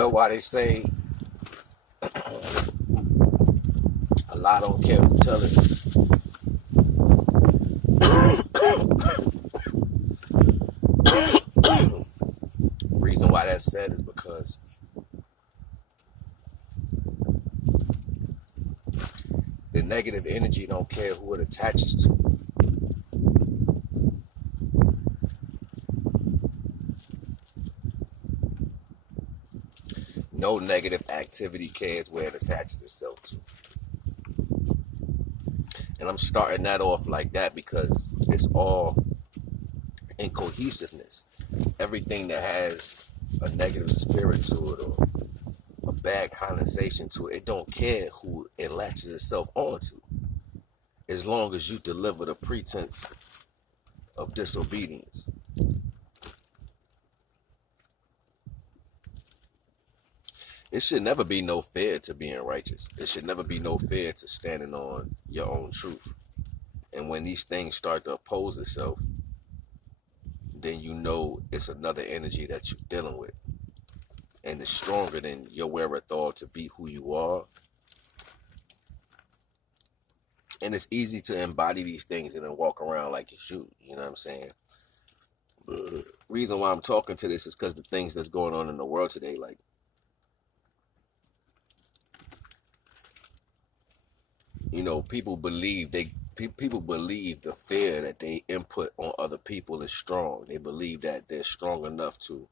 know why they say a lie don't care who tell it? Reason why that's said is because the negative energy don't care who it attaches to. No negative activity cares where it attaches itself to. And I'm starting that off like that because it's all in cohesiveness. Everything that has a negative spirit to it or a bad connotation to it, it don't care who it latches itself onto, as long as you deliver the pretense of disobedience. It should never be no fear to being righteous. It should never be no fear to standing on your own truth. And when these things start to oppose itself, then you know it's another energy that you're dealing with. And it's stronger than your wherewithal to be who you are. And it's easy to embody these things and then walk around like it's you. You know what I'm saying? The reason why I'm talking to this is because the things that's going on in the world today, like, you know, people believe the fear that they input on other people is strong. They believe that they're strong enough to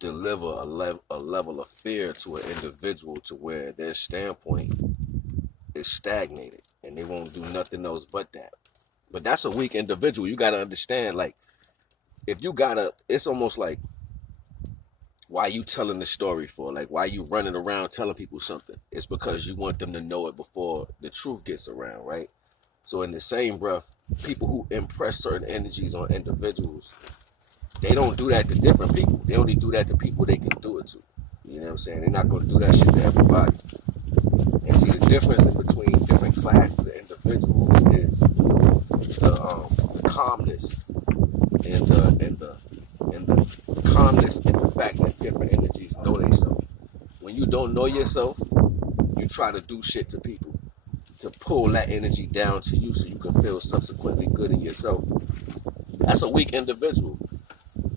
deliver a level of fear to an individual to where their standpoint is stagnated and they won't do nothing else but that. But that's a weak individual. You got to understand, like, if you it's almost like, why you telling the story for? Like, why you running around telling people something? It's because you want them to know it before the truth gets around, right? So in the same breath, people who impress certain energies on individuals, they don't do that to different people. They only do that to people they can do it to. You know what I'm saying? They're not going to do that shit to everybody. And see, the difference in between different classes of individuals is the calmness and the calmness in the fact that different energies know themselves. When you don't know yourself, you try to do shit to people to pull that energy down to you so you can feel subsequently good in yourself. That's a weak individual.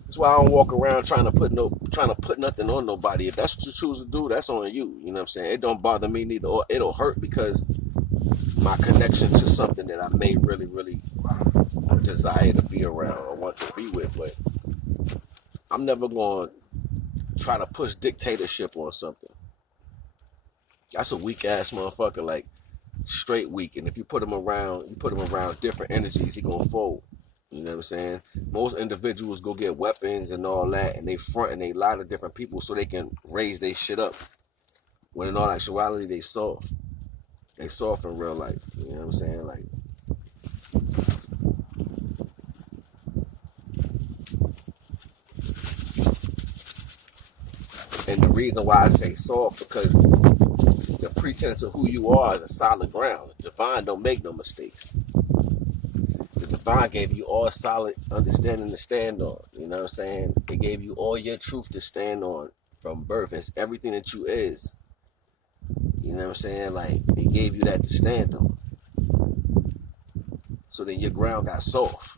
That's why I don't walk around trying to put nothing on nobody. If that's what you choose to do, that's on you. You know what I'm saying? It don't bother me neither. Or it'll hurt because my connection to something that I may really, really desire to be around or want to be with, but I'm never going to try to push dictatorship on something. That's a weak ass motherfucker, like straight weak. And if you put him around different energies, he gonna fold. You know what I'm saying? Most individuals go get weapons and all that, and they front and they lie to different people so they can raise their shit up. When in all actuality, they soft. They soft in real life. You know what I'm saying? Like, and the reason why I say soft, because the pretense of who you are is a solid ground. The divine don't make no mistakes. The divine gave you all solid understanding to stand on. You know what I'm saying? It gave you all your truth to stand on from birth. It's everything that you is. You know what I'm saying? Like, it gave you that to stand on. So then your ground got soft.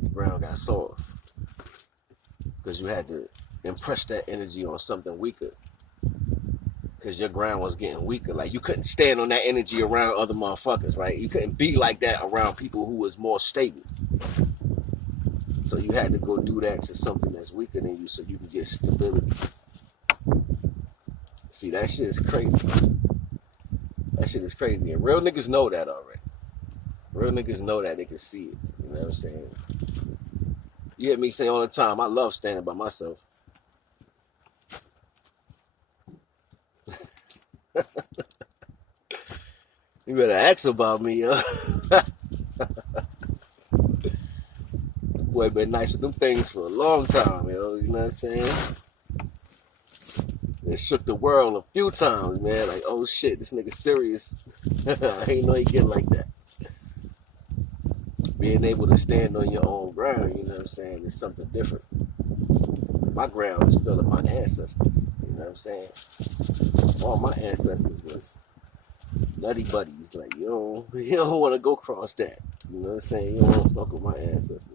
Your ground got soft. Because you had to impress that energy on something weaker. Because your ground was getting weaker. Like, you couldn't stand on that energy around other motherfuckers, right? You couldn't be like that around people who was more stable. So you had to go do that to something that's weaker than you so you can get stability. See, that shit is crazy. That shit is crazy. And real niggas know that already. Real niggas know that. They can see it. You know what I'm saying? You hear me say all the time, I love standing by myself. You better ask about me, yo. Boy been nice with them things for a long time, yo. You know what I'm saying? It shook the world a few times, man. Like, oh shit, this nigga serious. I ain't know he get like that. being able to stand on your own ground, you know what I'm saying, is something different. My ground is filled with my ancestors, you know what I'm saying? All my ancestors was nutty buddies. Like, you don't want to go cross that. You know what I'm saying? You don't want to fuck with my ancestors.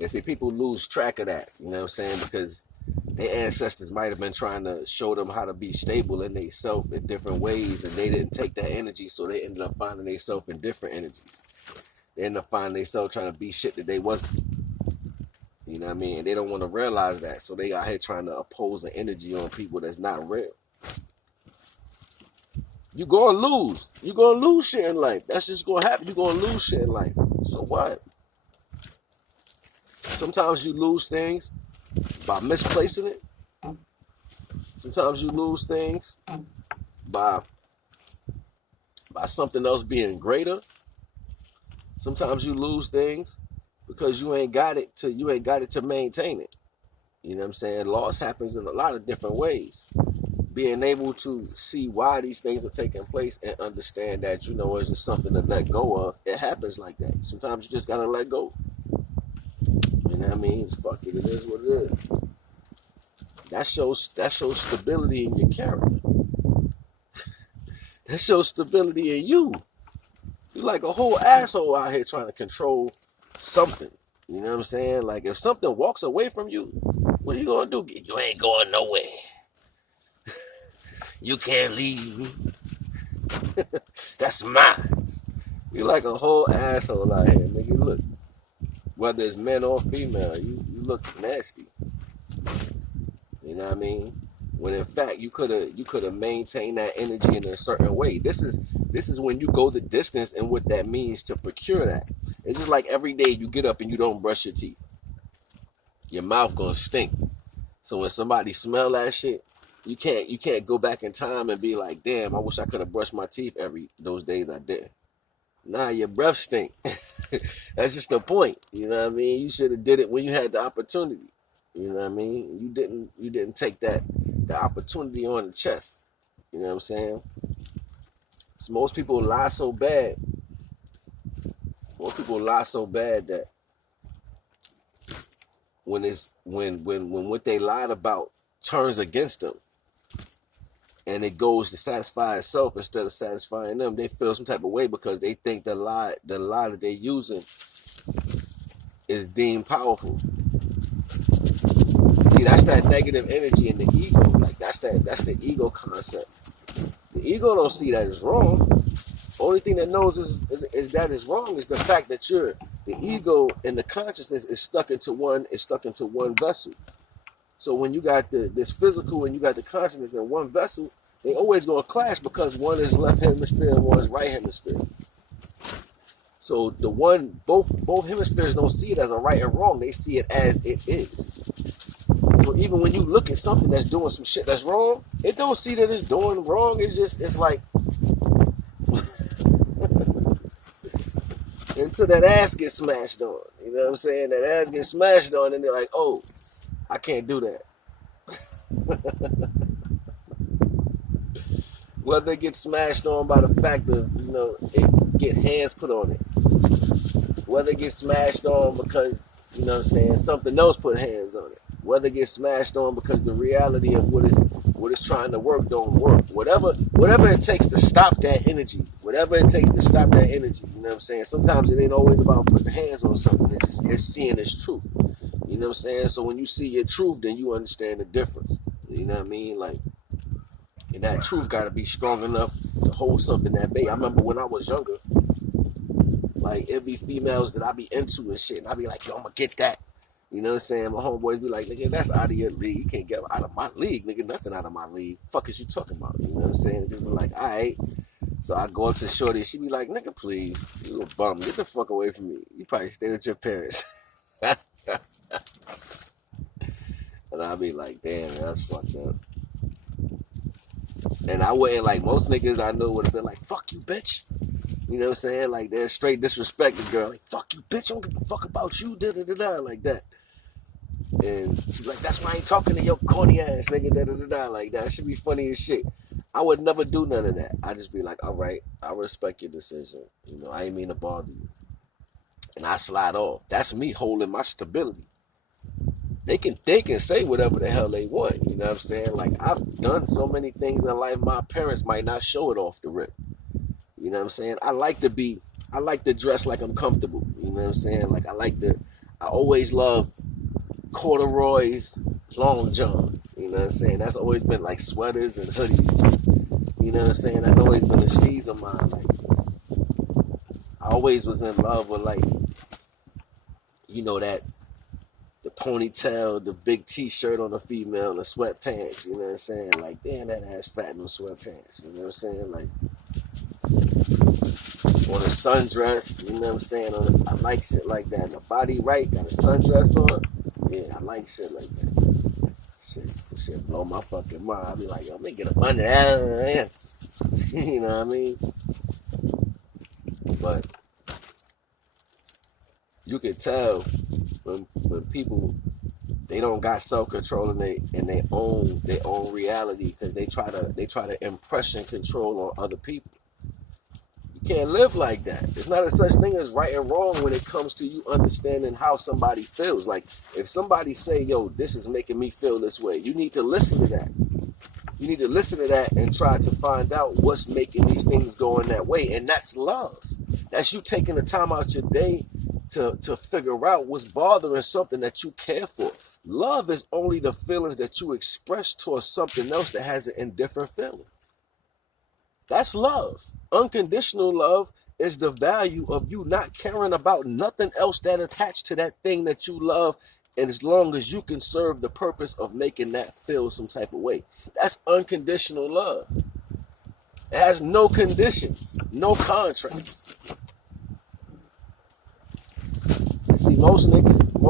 And see, people lose track of that, you know what I'm saying? Because their ancestors might have been trying to show them how to be stable in themselves in different ways, and they didn't take that energy, so they ended up finding themselves in different energies. They ended up finding themselves trying to be shit that they wasn't. You know what I mean? And they don't want to realize that, so they out here trying to oppose an energy on people that's not real. You're going to lose. You're going to lose shit in life. That's just going to happen. You're going to lose shit in life. So what? Sometimes you lose things by misplacing it. Sometimes you lose things by something else being greater. Sometimes you lose things because you ain't got it to maintain it. You know what I'm saying? Loss happens in a lot of different ways. Being able to see why these things are taking place and understand that, it's just something to let go of. It happens like that. Sometimes you just gotta let go. You know what I mean? It's fuck it. It is what it is. That shows stability in your character. That shows stability in you. You're like a whole asshole out here trying to control something. You know what I'm saying? Like, if something walks away from you, what are you gonna do? You ain't going nowhere. You can't leave me. That's mine. You're like a whole asshole out here, nigga. Look, whether it's men or female, you look nasty. You know what I mean? When in fact you could have maintained that energy in a certain way. This is when you go the distance and what that means to procure that. It's just like every day you get up and you don't brush your teeth. Your mouth gonna stink. So when somebody smell that shit, you can't go back in time and be like, damn, I wish I could have brushed my teeth those days I did. Nah, your breath stink. That's just the point. You know what I mean? You should have did it when you had the opportunity. You know what I mean? You didn't take the opportunity on the chest. You know what I'm saying? So most people lie so bad. Most people lie so bad that when what they lied about turns against them, and it goes to satisfy itself instead of satisfying them, they feel some type of way because they think the lie that they're using is deemed powerful. See, that's that negative energy in the ego. Like that's the ego concept. The ego don't see that as wrong. Only thing that knows is that it's wrong is the fact that the ego and the consciousness is stuck into one vessel. So when you got this physical and you got the consciousness in one vessel, they always gonna clash because one is left hemisphere and one is right hemisphere. So both hemispheres don't see it as a right and wrong. They see it as it is. So even when you look at something that's doing some shit that's wrong, it don't see that it's doing wrong. It's like until that ass gets smashed on. You know what I'm saying? That ass gets smashed on and they're like, oh, I can't do that. Whether it gets smashed on by the fact of, it get hands put on it. Whether it gets smashed on because, something else put hands on it. Whether it gets smashed on because the reality of what it's trying to work don't work. Whatever it takes to stop that energy. Whatever it takes to stop that energy. You know what I'm saying? Sometimes it ain't always about putting hands on something. It's seeing its truth. You know what I'm saying? So when you see your truth, then you understand the difference. You know what I mean? Like, and that truth got to be strong enough to hold something that big. I remember when I was younger, like, it'd be females that I be into and shit. And I'd be like, yo, I'm going to get that. You know what I'm saying? My homeboys be like, nigga, that's out of your league. You can't get out of my league, nigga. Nothing out of my league. Fuck is you talking about? You know what I'm saying? Just be like, all right. So I go up to shorty and she be like, nigga, please. You a bum. Get the fuck away from me. You probably stay with your parents. And I'd be like, damn, that's fucked up. And I wouldn't, like, most niggas I knew would have been like, fuck you, bitch. You know what I'm saying? Like, they're straight disrespect the girl. Like, fuck you, bitch. I don't give a fuck about you. Da-da-da-da, like that. And she's like, that's why I ain't talking to your corny ass, nigga. Da-da-da-da, like that. Should be funny as shit. I would never do none of that. I just be like, all right, I respect your decision. You know, I ain't mean to bother you. And I slide off. That's me holding my stability. They can think and say whatever the hell they want. You know what I'm saying? Like, I've done so many things in life my parents might not show it off the rip. You know what I'm saying? I like to dress like I'm comfortable. You know what I'm saying? Like, I always love corduroys, long johns. You know what I'm saying? That's always been like sweaters and hoodies. You know what I'm saying? That's always been the steez of mine. Like, I always was in love with, like, you know, that the ponytail, the big t-shirt on the female, the sweatpants. You know what I'm saying? Like, damn, that ass fat in them sweatpants. You know what I'm saying? Like, or the sundress. You know what I'm saying? I like shit like that. The body right, got a sundress on. Yeah, I like shit like that. Shit blow my fucking mind. I be like, yo, let me get up under that. You know what I mean? But you can tell when people, they don't got self-control in they own reality, because they try to impression control on other people. You can't live like that. There's not a such thing as right and wrong when it comes to you understanding how somebody feels. Like, if somebody say, yo, this is making me feel this way, you need to listen to that. You need to listen to that and try to find out what's making these things go in that way. And that's love. That's you taking the time out your day to figure out what's bothering something that you care for. Love is only the feelings that you express towards something else that has an indifferent feeling. That's love. Unconditional love is the value of you not caring about nothing else that attached to that thing that you love, and as long as you can serve the purpose of making that feel some type of way. That's unconditional love. It has no conditions, no contracts. See, most niggas